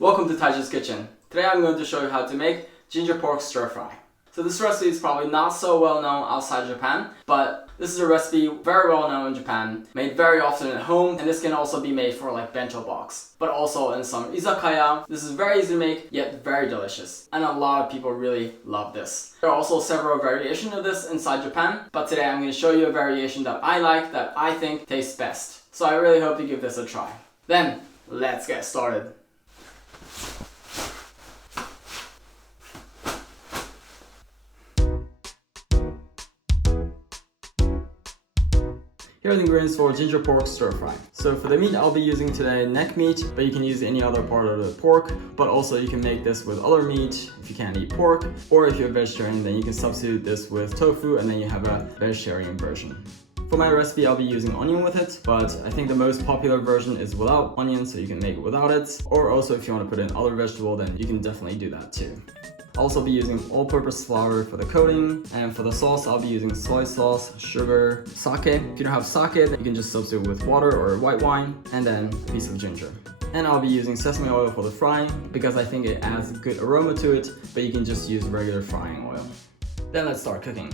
Welcome to Tbsp Kitchen. Today I'm going to show you how to make ginger pork stir fry. So this recipe is probably not so well known outside Japan, but this is a recipe very well known in Japan, made very often at home, and this can also be made for like bento box, but also in some izakaya. This is very easy to make, yet very delicious, and a lot of people really love this. There are also several variations of this inside Japan, but today I'm going to show you a variation that I like, that I think tastes best. So I really hope you give this a try. Then, let's get started. Here are the ingredients for ginger pork stir fry. So for the meat, I'll be using today neck meat, but you can use any other part of the pork, but also you can make this with other meat if you can't eat pork, or if you're a vegetarian, then you can substitute this with tofu and then you have a vegetarian version. For my recipe, I'll be using onion with it, but I think the most popular version is without onion, so you can make it without it, or also if you want to put in other vegetable, then you can definitely do that too. I'll also be using all-purpose flour for the coating, and for the sauce I'll be using soy sauce, sugar, sake. If you don't have sake, then you can just substitute with water or white wine, and then a piece of ginger. And I'll be using sesame oil for the frying, because I think it adds a good aroma to it, but you can just use regular frying oil. Then let's start cooking.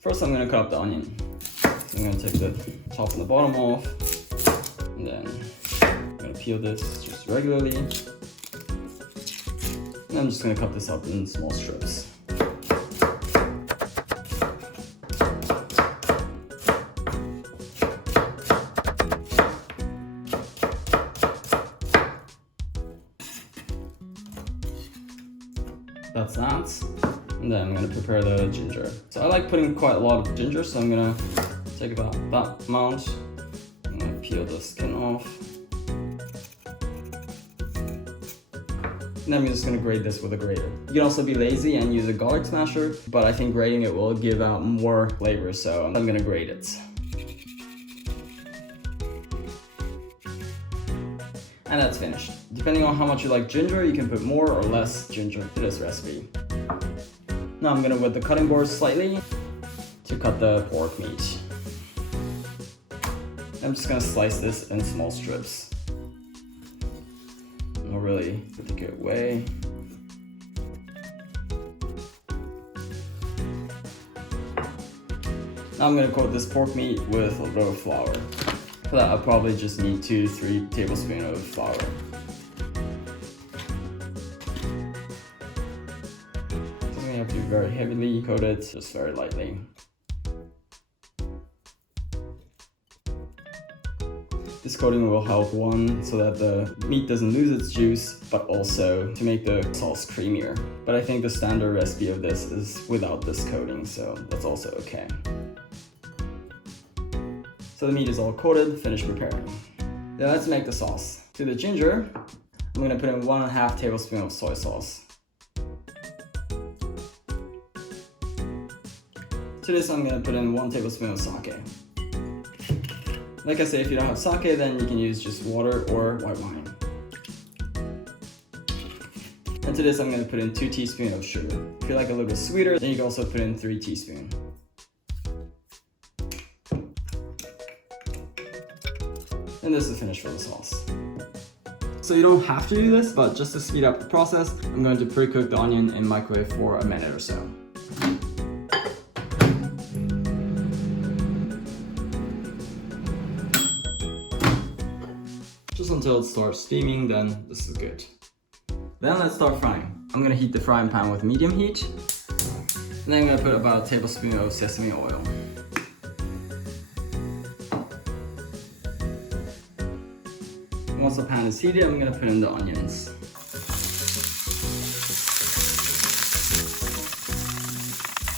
First I'm going to cut up the onion. So I'm going to take the top and the bottom off, and then I'm going to peel this just regularly. And I'm just going to cut this up in small strips. That's that. And then I'm going to prepare the ginger. So I like putting quite a lot of ginger, so I'm going to take about that amount. I'm going to peel the skin off. And then I'm just going to grate this with a grater. You can also be lazy and use a garlic smasher, but I think grating it will give out more flavor, so I'm going to grate it. And that's finished. Depending on how much you like ginger, you can put more or less ginger to this recipe. Now I'm going to wet the cutting board slightly to cut the pork meat. I'm just going to slice this in small strips. In a really particular way. Now I'm going to coat this pork meat with a little bit of flour. For that I'll probably just need 2 to 3 tablespoons of flour. So I'm going to have to very heavily coat it, just very lightly. This coating will help, one, so that the meat doesn't lose its juice, but also to make the sauce creamier. But I think the standard recipe of this is without this coating, so that's also okay. So the meat is all coated, finished preparing. Then let's make the sauce. To the ginger, I'm going to put in 1.5 tablespoons of soy sauce. To this I'm going to put in 1 tablespoon of sake. Like I say, if you don't have sake, then you can use just water or white wine. And to this I'm going to put in 2 teaspoons of sugar. If you like a little bit sweeter, then you can also put in 3 teaspoons. And this is finished for the sauce. So you don't have to do this, but just to speed up the process, I'm going to pre-cook the onion in microwave for a minute or so. Just until it starts steaming, then this is good. Then let's start frying. I'm going to heat the frying pan with medium heat. And then I'm going to put about a tablespoon of sesame oil. Once the pan is heated, I'm going to put in the onions.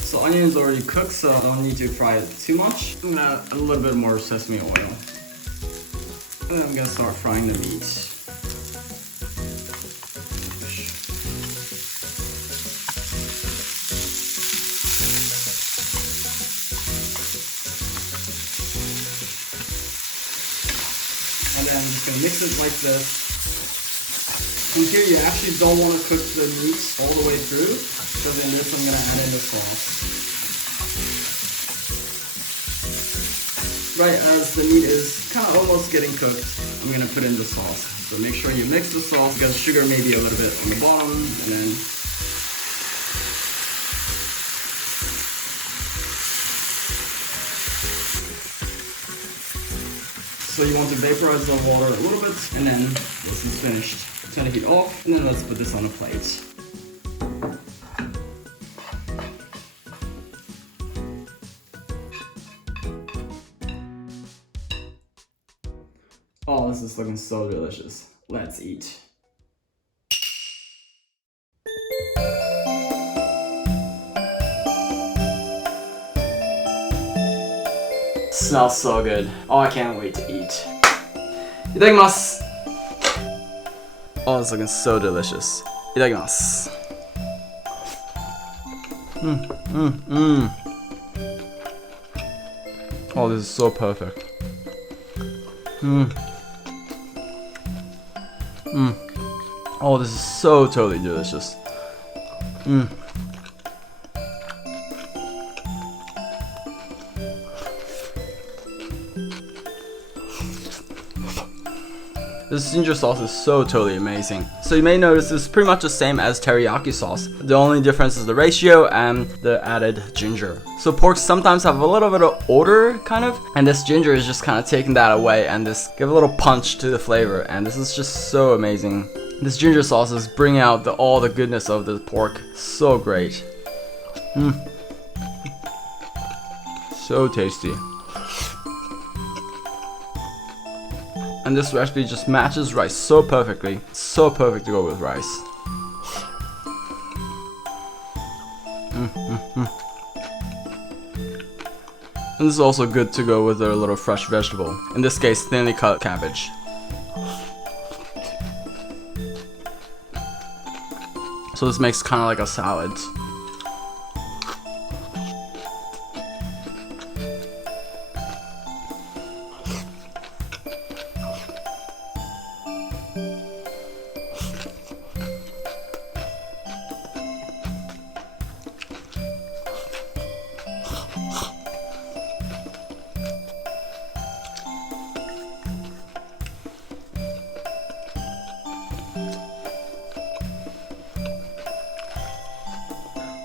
So onion is already cooked, so I don't need to fry it too much. I'm going to add a little bit more sesame oil. And then I'm going to start frying the meat. And then I'm just going to mix it like this. And here you actually don't want to cook the meat all the way through, because in this I'm going to add in the sauce. Right as the meat is kind of almost getting cooked, I'm gonna put in the sauce. So make sure you mix the sauce because sugar may be a little bit on the bottom, and then so you want to vaporize the water a little bit, and then this is finished. Turn the heat off, and then let's put this on a plate. Oh, this is looking so delicious. Let's eat. Smells so good. Oh, I can't wait to eat. Itadakimasu! Oh, it's looking so delicious. Itadakimasu. Oh, this is so perfect. Oh, this is so totally delicious. This ginger sauce is so totally amazing. So you may notice it's pretty much the same as teriyaki sauce. The only difference is the ratio and the added ginger. So porks sometimes have a little bit of odor, kind of, and this ginger is just kind of taking that away and just give a little punch to the flavor. And this is just so amazing. This ginger sauce is bringing out all the goodness of the pork. So great. So tasty. And this recipe just matches rice so perfectly. It's so perfect to go with rice. And this is also good to go with a little fresh vegetable. In this case, thinly cut cabbage. So this makes kind of like a salad.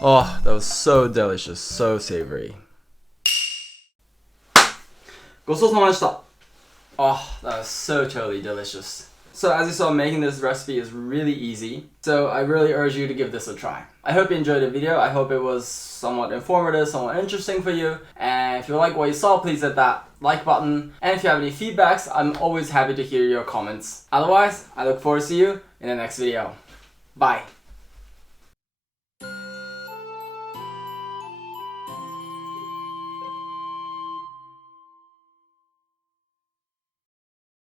Oh, that was so delicious, so savory. ごちそうさまでした. Oh, that was so totally delicious. So as you saw, making this recipe is really easy. So I really urge you to give this a try. I hope you enjoyed the video. I hope it was somewhat informative, somewhat interesting for you. And if you like what you saw, please hit that like button. And if you have any feedbacks, I'm always happy to hear your comments. Otherwise, I look forward to see you in the next video. Bye.